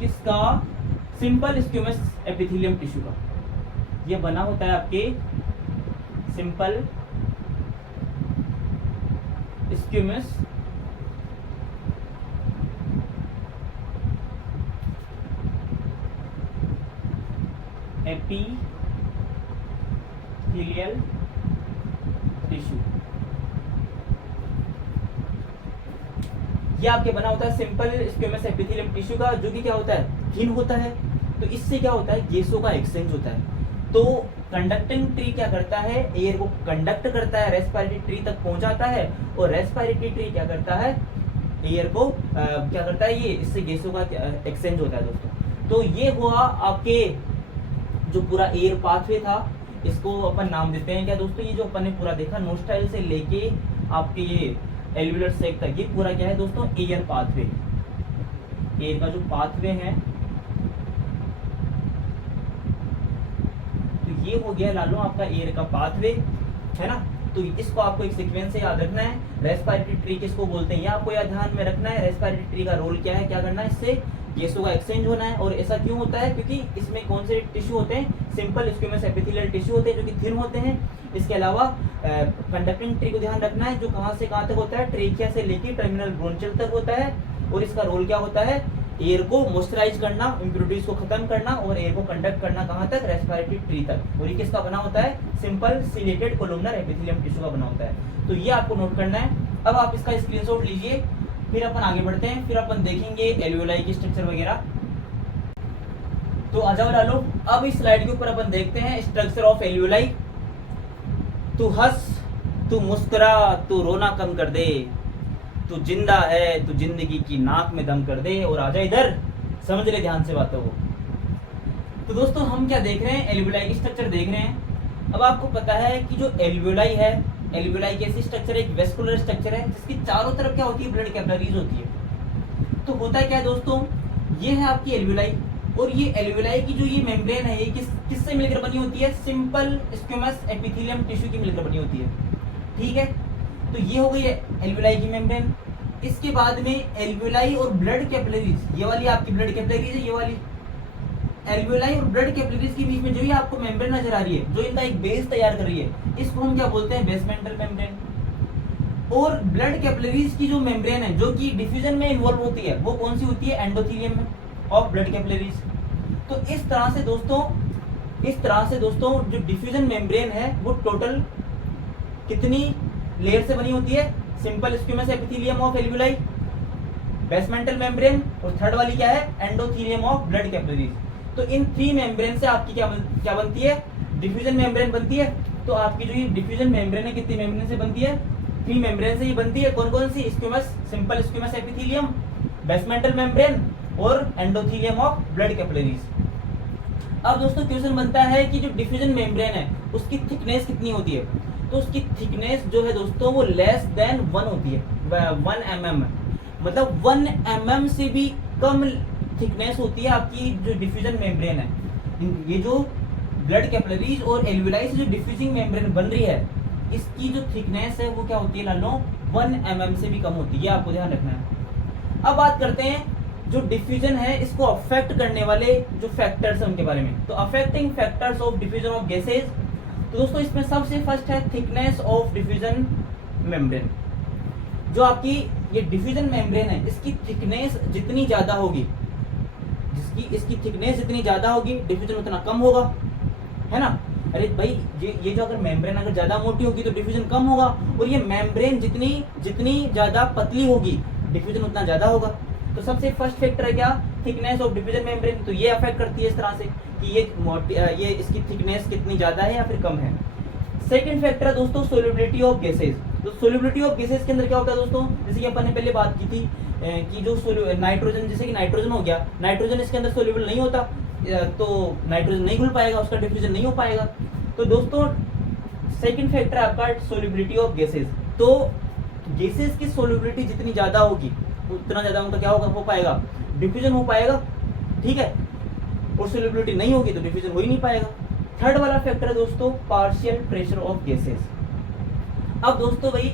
किसका? सिंपल स्क्यूमस एपिथेलियम टिश्यू का। ये बना होता है आपके सिंपल स्क्यूमस एपिथेलियल टिश्यू, ये आपके बना होता है सिंपल स्क्वेमस एपिथेलियम टिश्यू का, जो कि क्या होता है, थिन होता है। तो इससे क्या होता है, गैसों का एक्सचेंज होता है। तो कंडक्टिंग ट्री क्या करता है, एयर को कंडक्ट करता है, रेस्पिरेटरी ट्री तक पहुंचाता है, और रेस्पिरेटरी ट्री क्या करता है, एयर को क्या करता है, ये इससे गैसों का एक्सचेंज होता है दोस्तों। तो ये हुआ आपके जो पूरा एयर पाथवे था, इसको अपन नाम देते हैं क्या दोस्तों, ये जो अपन ने पूरा देखा नोस्टाइल से लेके आपके ये एल्वियोलर सैक तक, ये पूरा क्या है दोस्तों, एयर पाथवे। एयर का जो पाथवे है, तो ये हो गया लालो आपका एयर का पाथवे, है ना। तो इसको आपको एक सीक्वेंस से याद रखना है। रेस्पिरेटरी ट्री किसको बोलते हैं, ये आपको याद ध्यान में रखना है। रेस्पिरेटरी ट्री का रोल क्या है, क्या करना है, इससे गैसों का एक्सचेंज होना है। और ऐसा क्यों होता है, क्योंकि इसमें कौन से टिश्यू होते हैं, सिंपल स्क्वेमस एपिथेलियल टिश्यू होते हैं, जो कि थिन होते हैं। इसके अलावा कंडक्टिंग ट्री को ध्यान रखना है, जो कहां से कहां तक होता है, ट्रेकिया से लेके टर्मिनल ब्रोंचियल तक होता है। और इसका रोल क्या होता है, एयर को मॉइस्चराइज करना, इम्प्योरिटीज को खत्म करना, और एयर को कंडक्ट करना कहां तक, रेस्पिरेटरी ट्री तक। और ये किसका बना होता है, simple chelated columnar epithelium tissue का बना होता है। तो ये आपको नोट करना है। अब आप इसका स्क्रीनशॉट लीजिए, फिर अपन आगे बढ़ते हैं, फिर अपन देखेंगे एल्वियोलाई की स्ट्रक्चर वगैरह। तो आ जाओ लालो, अब इस स्लाइड के ऊपर अपन देखते हैं स्ट्रक्चर ऑफ एल्वियोलाई। तू हंस, तू मुस्कुरा, तू रोना कम कर दे, तू जिंदा है, तू जिंदगी की नाक में दम कर दे। और आजा इधर, समझ ले ध्यान से बातों को। तो दोस्तों हम क्या देख रहे हैं, एल्वियोलाई की स्ट्रक्चर देख रहे हैं। अब आपको पता है कि जो एल्वियोलाई है, एल्वियोलाई कैसी स्ट्रक्चर है, एक वेस्कुलर स्ट्रक्चर है, जिसकी चारों तरफ क्या होती है, ब्लड कैपिलरीज होती है। तो होता है क्या है दोस्तों, ये है आपकी एल्वियोलाई, और ये एल्वियोलाई की जो ये मेम्ब्रेन है, ये किससे मिलकर बनी होती है, सिंपल स्क्वेमस एपिथेलियम टिश्यू की मिलकर बनी होती है। ठीक है, तो ये हो गई एल्वियोलाई की मेम्ब्रेन। इसके बाद में एल्वियोलाई और ब्लड कैपिलरीज, ये वाली आपकी ब्लड कैपिलरीज है, ये वाली एल्वियोलाई और ब्लड कैपिलरीज के बीच में जो ये आपको मेम्ब्रेन नजर आ रही है, जो इनका एक बेस तैयार कर रही है, इसको हम क्या बोलते हैं, बेसमेंटल मेम्ब्रेन। और ब्लड कैपिलरीज की जो मेम्ब्रेन है, जो कि डिफ्यूजन में इन्वॉल्व होती है, वो कौन सी होती है, एंडोथेलियम में ऑफ ब्लड कैपिलरीज। तो इस तरह से दोस्तों जो डिफ्यूजन मेम्ब्रेन है, वो टोटल कितनी लेयर से बनी होती है, simple squamous epithelium of alveoli, basement membrane, और थर्ड वाली क्या है, एंडोथेलियम ऑफ ब्लड कैपिलरीज। तो इन 3 मेम्ब्रेन से आपकी क्या बनती है, डिफ्यूजन मेम्ब्रेन बनती है। तो आपकी जो ये डिफ्यूजन मेम्ब्रेन है, कितनी मेम्ब्रेन से बनती है, 3 मेम्ब्रेन से ही बनती है। कौन कौन सी, squamous, simple squamous epithelium, basement membrane, और एंडोथेलियम ऑफ ब्लड कैपिलरीज। अब दोस्तों क्वेश्चन बनता है कि जो डिफ्यूजन मेम्ब्रेन है, उसकी थिकनेस कितनी होती है। तो उसकी थिकनेस जो है दोस्तों, वो लेस देन 1 होती है, 1 mm, मतलब 1 mm से भी कम थिकनेस होती है आपकी जो डिफ्यूजन मेम्ब्रेन है। ये जो ब्लड कैपिलरीज और एल्वियोलाई से जो डिफ्यूजिंग मेम्ब्रेन बन रही है, इसकी जो थिकनेस है वो क्या होती है लालो, 1 mm से भी कम होती है, आपको ध्यान रखना है। अब बात करते हैं जो डिफ्यूजन है, इसको अफेक्ट करने वाले जो फैक्टर्स हैं उनके बारे में। तो affecting factors of diffusion of gases, तो दोस्तों इसमें सबसे फर्स्ट है थिकनेस ऑफ डिफ्यूजन मेम्ब्रेन। जो आपकी ये डिफ्यूजन मेम्ब्रेन है, इसकी थिकनेस जितनी ज्यादा होगी, इसकी थिकनेस जितनी ज्यादा होगी, डिफ्यूजन उतना कम होगा, है ना। अरे भाई, ये जो अगर मेम्ब्रेन अगर ज्यादा मोटी होगी तो डिफ्यूजन कम होगा, और ये मेम्ब्रेन जितनी ज्यादा पतली होगी, डिफ्यूजन उतना ज्यादा होगा। तो सबसे फर्स्ट फैक्टर है क्या, थिकनेस ऑफ डिफ्यूजन मेम्ब्रेन। तो ये अफेक्ट करती है इस तरह से कि ये इसकी थिकनेस कितनी ज्यादा है या फिर कम है। सेकंड फैक्टर है दोस्तों सोल्युबिलिटी ऑफ गैसेज। तो सोल्युबिलिटी ऑफ गैसेज के अंदर क्या होता है दोस्तों, जैसे कि अपन ने पहले बात की थी कि जो नाइट्रोजन, जैसे कि नाइट्रोजन हो गया, नाइट्रोजन इसके अंदर सोल्यूबल नहीं होता, तो नाइट्रोजन नहीं घुल पाएगा, उसका डिफ्यूजन नहीं हो पाएगा। तो दोस्तों सेकंड फैक्टर है आपका सोल्युबिलिटी ऑफ गैसेज। तो गैसेज की सोल्युबिलिटी जितनी ज्यादा होगी, उतना ज्यादा उनका क्या होगा, हो पाएगा, डिफ्यूजन हो पाएगा। ठीक है, और सोल्युबिलिटी नहीं होगी तो डिफ्यूजन हो ही नहीं पाएगा। थर्ड वाला फैक्टर है दोस्तों पार्शियल प्रेशर ऑफ गैसेज। अब दोस्तों भाई,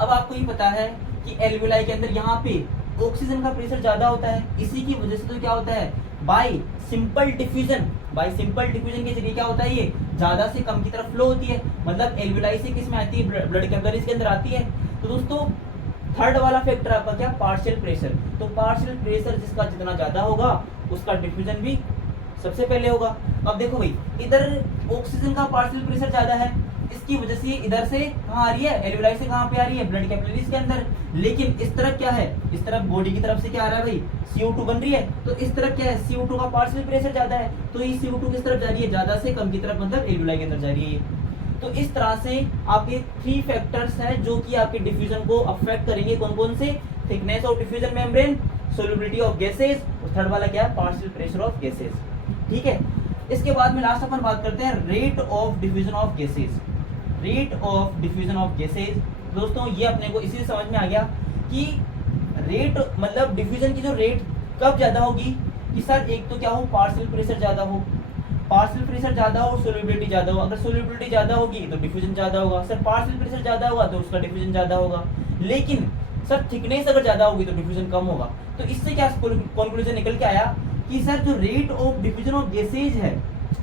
अब आपको ये पता है कि एल्वियोलाई के अंदर यहाँ पे ऑक्सीजन का प्रेशर ज्यादा होता है, इसी की वजह से तो क्या होता है, बाय सिंपल डिफ्यूजन के जरिए क्या होता है, ये ज्यादा से कम की तरफ फ्लो होती है। मतलब एल्वियोलाई से किस में आती है, ब्लड कैपिलरीज के अंदर आती है। तो दोस्तों थर्ड वाला फैक्टर आपका क्या, पार्शियल प्रेशर। तो पार्शियल प्रेशर जिसका जितना ज्यादा होगा, उसका डिफ्यूजन भी सबसे पहले होगा। अब देखो भाई, इधर ऑक्सीजन का पार्शियल प्रेशर ज्यादा है, इसकी वजह से इधर से कहाँ आ रही है, एल्वियोलाई से कहाँ पे आ रही है, ब्लड कैपिलरीज के अंदर। लेकिन इस तरफ क्या है, इस तरफ बॉडी की तरफ से क्या आ रहा है भाई, CO2 बन रही है, तो इस तरफ क्या है, CO2 का पार्शियल प्रेशर ज्यादा है, तो ये CO2 किस तरफ जा रही है, ज्यादा से कम की तरफ, मतलब एल्वियोलाई के अंदर जा रही है। तो इस तरह से आपके 3 फैक्टर्स हैं जो कि आपके डिफ्यूजन को अफेक्ट करेंगे। कौन कौन से, thickness of diffusion membrane, solubility of gases, और थर्ड वाला क्या है, पार्शियल प्रेशर ऑफ गैसेस। ठीक है, इसके बाद में लास्ट अपन बात करते हैं rate of diffusion of gases. Rate of diffusion of gases दोस्तों, ये अपने को इसी समझ में आ गया कि रेट मतलब डिफ्यूजन की जो रेट कब ज्यादा होगी, कि सर एक तो क्या हो, पार्शियल प्रेशर ज्यादा हो, पार्शियल प्रेशर ज्यादा हो, सोल्युबिलिटी ज्यादा हो। अगर सोल्युबिलिटी ज्यादा होगी तो डिफ्यूजन ज्यादा होगा। सर पार्शियल प्रेशर ज्यादा होगा तो उसका डिफ्यूजन ज्यादा होगा। लेकिन सर थिकनेस अगर ज्यादा होगी तो डिफ्यूजन कम होगा। तो इससे क्या कंक्लूजन निकल के आया कि सर जो rate of diffusion of gases है,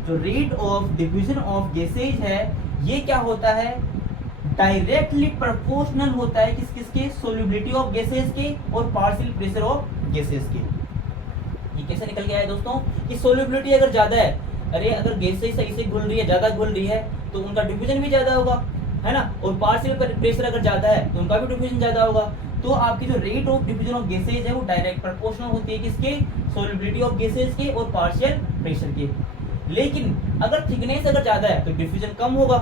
जो rate of diffusion of gases है, ये क्या होता है, डायरेक्टली प्रोपोर्शनल होता है किसके, सोल्युबिलिटी ऑफ गैसेज के और पार्शियल प्रेशर ऑफ गैसेज के। ये कैसे निकल के आया दोस्तों, कि सोल्युबिलिटी अगर ज्यादा है, अरे अगर गैसेज सही से घुल रही है, ज्यादा घुल रही है, तो उनका डिफ्यूजन भी ज्यादा होगा, है ना। और पार्शियल प्रेशर अगर ज्यादा है तो उनका भी डिफ्यूजन ज्यादा होगा। तो आपकी जो rate of diffusion of gases है वो डायरेक्ट प्रोपोर्शनल होती है किसके, सोल्युबिलिटी ऑफ गैसेज के और पार्शियल प्रेशर के। लेकिन अगर थिकनेस अगर ज्यादा है तो डिफ्यूजन कम होगा,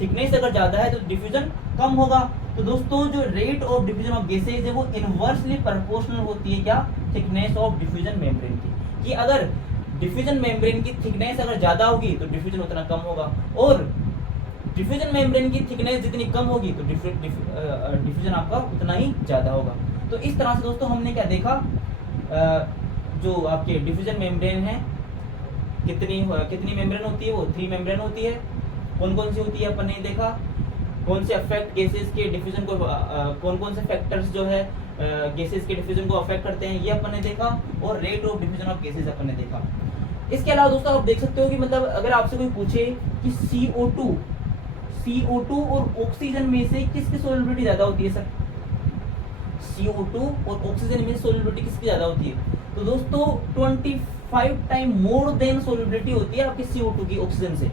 थिकनेस अगर ज्यादा है तो डिफ्यूजन कम होगा। तो दोस्तों जो rate of diffusion of gases है वो इनवर्सली प्रोपोर्शनल होती है क्या, थिकनेस ऑफ डिफ्यूजन मेम्ब्रेन की। कि अगर डिफ्यूजन मेम्ब्रेन की थिकनेस अगर ज्यादा होगी तो डिफ्यूजन उतना कम होगा, और डिफ्यूजन मेम्ब्रेन की थिकनेस जितनी कम होगी तो डिफ्यूजन आपका उतना ही ज्यादा होगा। तो इस तरह से दोस्तों हमने क्या देखा, जो आपके डिफ्यूजन मेम्ब्रेन है, कितनी मेम्ब्रेन होती है, वो 3 मेम्ब्रेन होती है। कौन कौन सी होती है अपन ने देखा, कौन से अफेक्ट गैसेस के डिफ्यूजन को, कौन कौन से फैक्टर्स जो है गैसेस के डिफ्यूजन को अफेक्ट करते हैं, ये अपन ने देखा, और rate of diffusion of gases अपन ने देखा। इसके अलावा दोस्तों आप देख सकते हो कि मतलब अगर आपसे कोई पूछे कि CO2 और ऑक्सीजन में से किसकी सोल्युबिलिटी ज्यादा होती है, सर CO2 और ऑक्सीजन में सोल्युबिलिटी किसकी ज्यादा होती है, तो दोस्तों 25 टाइम मोर देन सोल्युबिलिटी होती है आपकी CO2 की ऑक्सीजन से,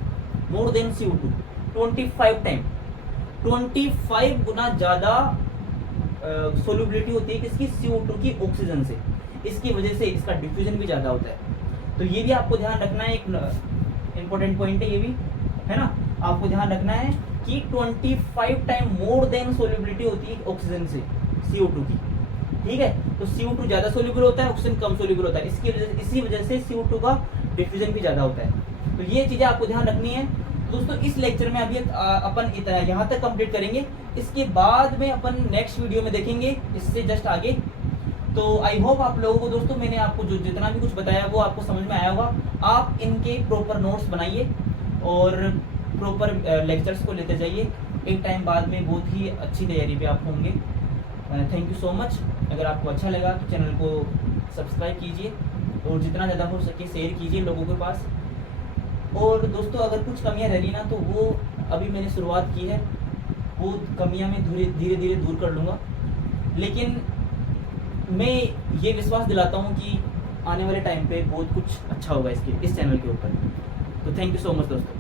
मोर देन CO2 25 टाइम, 25 गुना ज्यादा सोल्युबिलिटी होती है किसकी, CO2 की ऑक्सीजन से। इसकी वजह से इसका डिफ्यूजन भी ज्यादा होता है। तो ये भी आपको ध्यान रखना है, एक इंपॉर्टेंट पॉइंट है ये भी, है ना। आपको ध्यान रखना है कि 25 टाइम मोर देन सोल्युबिलिटी होती है ऑक्सीजन से CO2 की। ठीक है, तो CO2 ज्यादा सोल्यूबल होता है, ऑक्सीजन कम सोल्यूबल होता है, इसी वजह से CO2 का डिफ्यूजन भी ज्यादा होता है। तो ये चीजें आपको ध्यान रखनी है। दोस्तों इस लेक्चर में अभी अपन यहाँ तक कंप्लीट करेंगे, इसके बाद में अपन नेक्स्ट वीडियो में देखेंगे इससे जस्ट आगे। तो आई होप आप लोगों को दोस्तों मैंने आपको जो जितना भी कुछ बताया वो आपको समझ में आया होगा। आप इनके प्रॉपर नोट्स बनाइए और प्रॉपर लेक्चर्स को लेते जाइए, एक टाइम बाद में बहुत ही अच्छी तैयारी पे आप होंगे। Thank you so much. अगर आपको अच्छा लगा तो चैनल को सब्सक्राइब कीजिए और जितना ज़्यादा हो सके शेयर कीजिए लोगों के पास। और दोस्तों अगर कुछ कमियां रह रही ना तो वो अभी मैंने शुरुआत की है, वो कमियां मैं धीरे धीरे दूर कर लूँगा। लेकिन मैं ये विश्वास दिलाता हूँ कि आने वाले टाइम पे बहुत कुछ अच्छा होगा इस चैनल के ऊपर। तो थैंक यू सो मच दोस्तों।